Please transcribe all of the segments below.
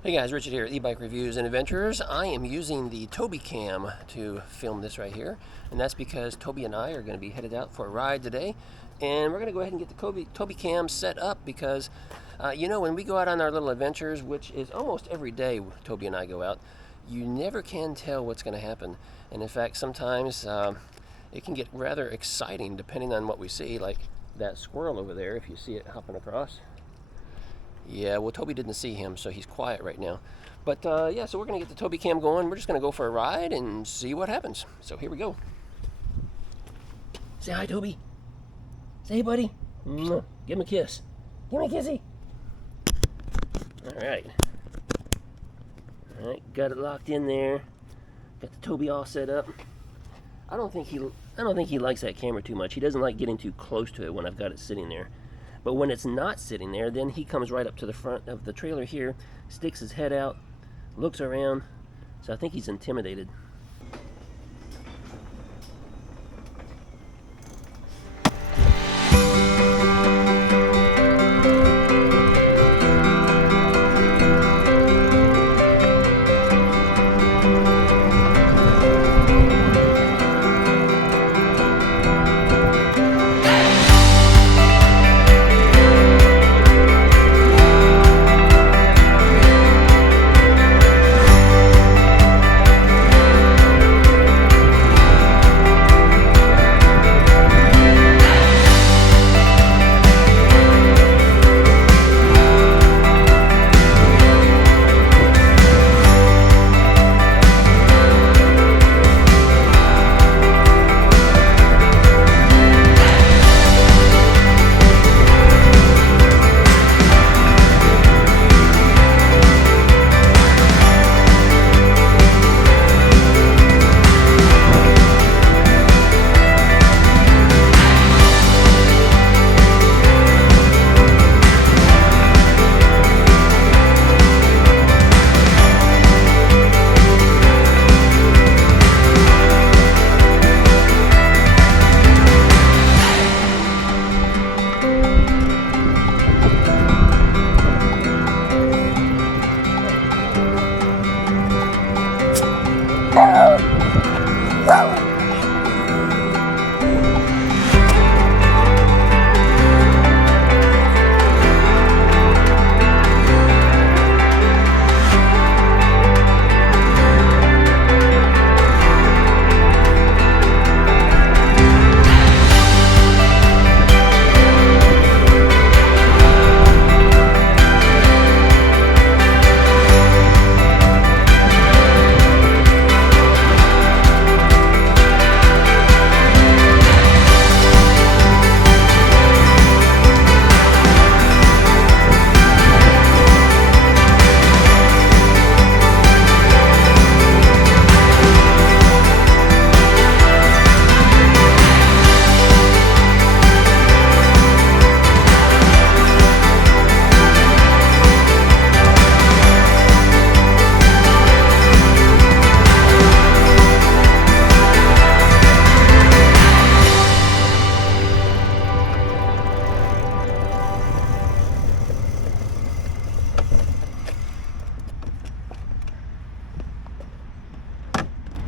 Hey guys, Richard here at E-Bike Reviews and Adventures. I am using the TobyCam to film this right here, and that's because Toby and I are going to be headed out for a ride today, and we're going to go ahead and get the TobyCam set up because, when we go out on our little adventures, which is almost every day Toby and I go out, you never can tell what's going to happen, and in fact sometimes it can get rather exciting depending on what we see, like that squirrel over there, if you see it hopping across. Yeah, well, Toby didn't see him, so he's quiet right now. But yeah, so we're going to get the TobyCam going. We're just going to go for a ride and see what happens. So here we go. Say hi, Toby. Say hey, buddy. Give him a kiss. Give me a kissy. All right. All right, got it locked in there. Got the Toby all set up. I don't think he likes that camera too much. He doesn't like getting too close to it when I've got it sitting there. But when it's not sitting there, then he comes right up to the front of the trailer here, sticks his head out, looks around. So I think he's intimidated.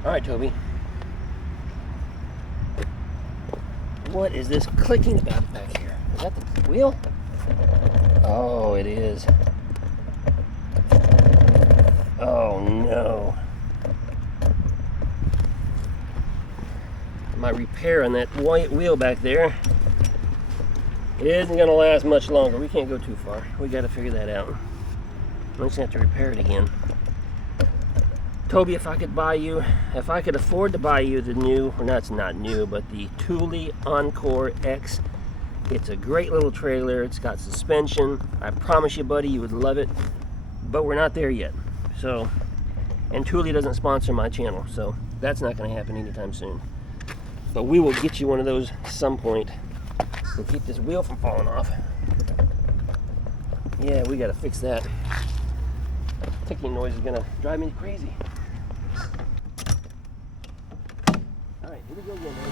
All right, Toby. What is this clicking about back here? Is that the wheel? Oh, it is. Oh, no. My repair on that white wheel back there isn't going to last much longer. We can't go too far. We got to figure that out. I'm just going to have to repair it again. Toby, if I could afford to buy you the new, or it's not new, but the Thule Encore X. It's a great little trailer. It's got suspension. I promise you, buddy, you would love it. But we're not there yet. So, and Thule doesn't sponsor my channel, so that's not going to happen anytime soon. But we will get you one of those at some point to keep this wheel from falling off. Yeah, we got to fix that. Ticking noise is going to drive me crazy. All right, here we go again, man.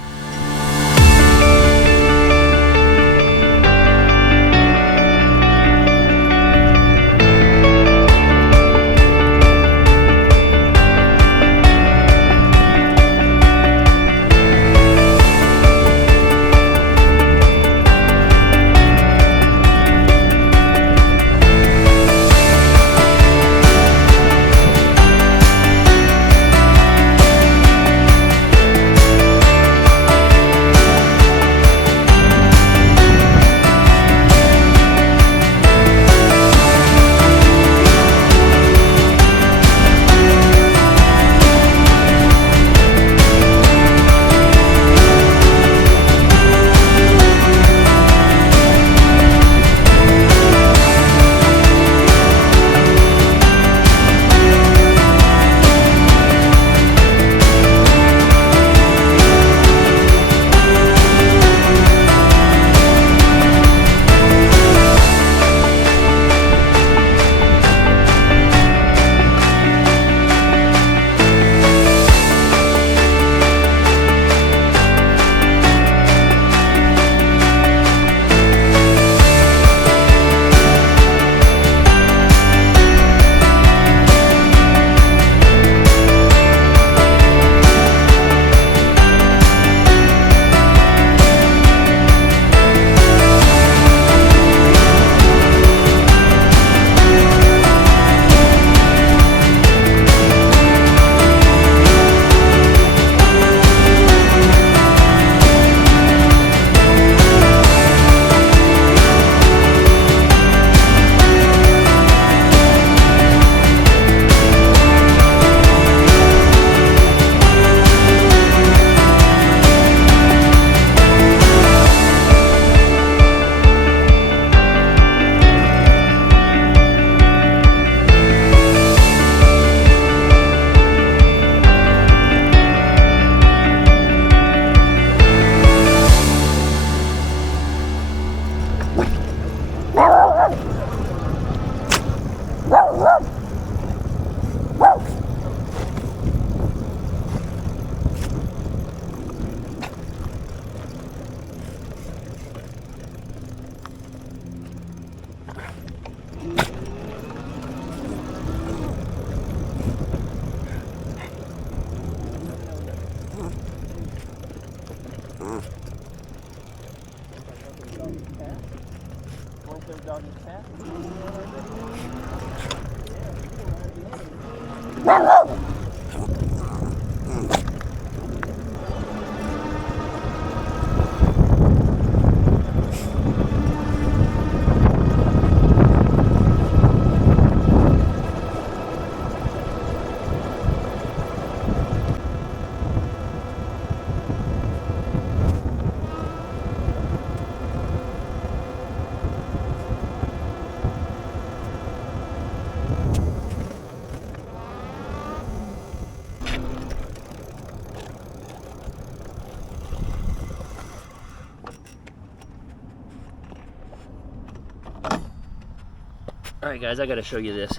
Alright guys, I gotta show you this.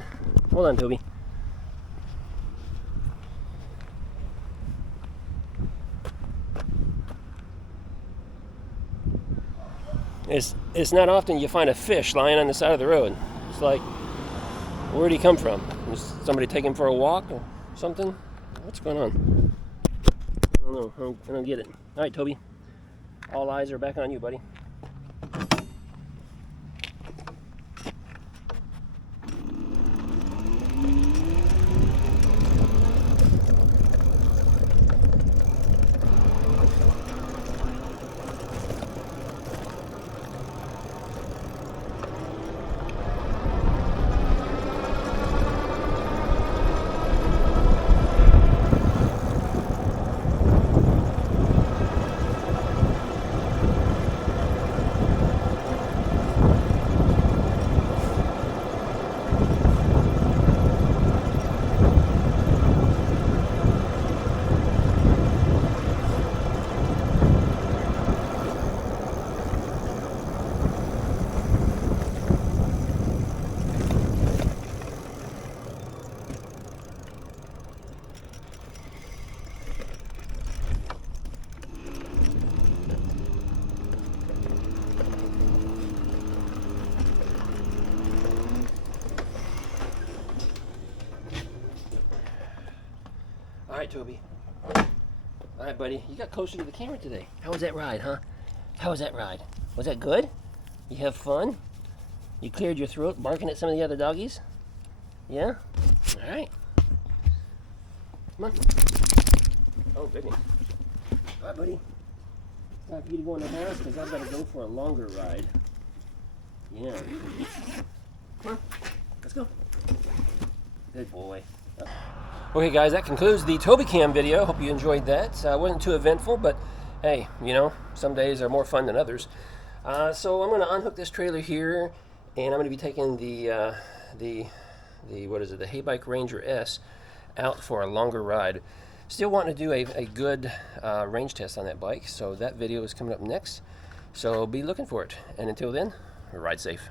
Hold on, Toby. It's not often you find a fish lying on the side of the road. It's like, where'd he come from? Is somebody taking him for a walk or something? What's going on? I don't know. I don't get it. Alright, Toby. All eyes are back on you, buddy. All right, Toby. All right, buddy. You got closer to the camera today. How was that ride, huh? How was that ride? Was that good? You have fun? You cleared your throat barking at some of the other doggies? Yeah? All right. Come on. Oh, goodness. All right, buddy. Time for you to go in the house because I've got to go for a longer ride. Yeah. Come on. Let's go. Good boy. Okay guys, that concludes the TobyCam video. Hope you enjoyed that. Wasn't too eventful, but hey, you know, some days are more fun than others. So I'm going to unhook this trailer here, and I'm going to be taking the what is it, the Ebike Ranger S out for a longer ride. Still wanting to do a good range test on that bike, so that video is coming up next. So be looking for it. And until then, ride safe.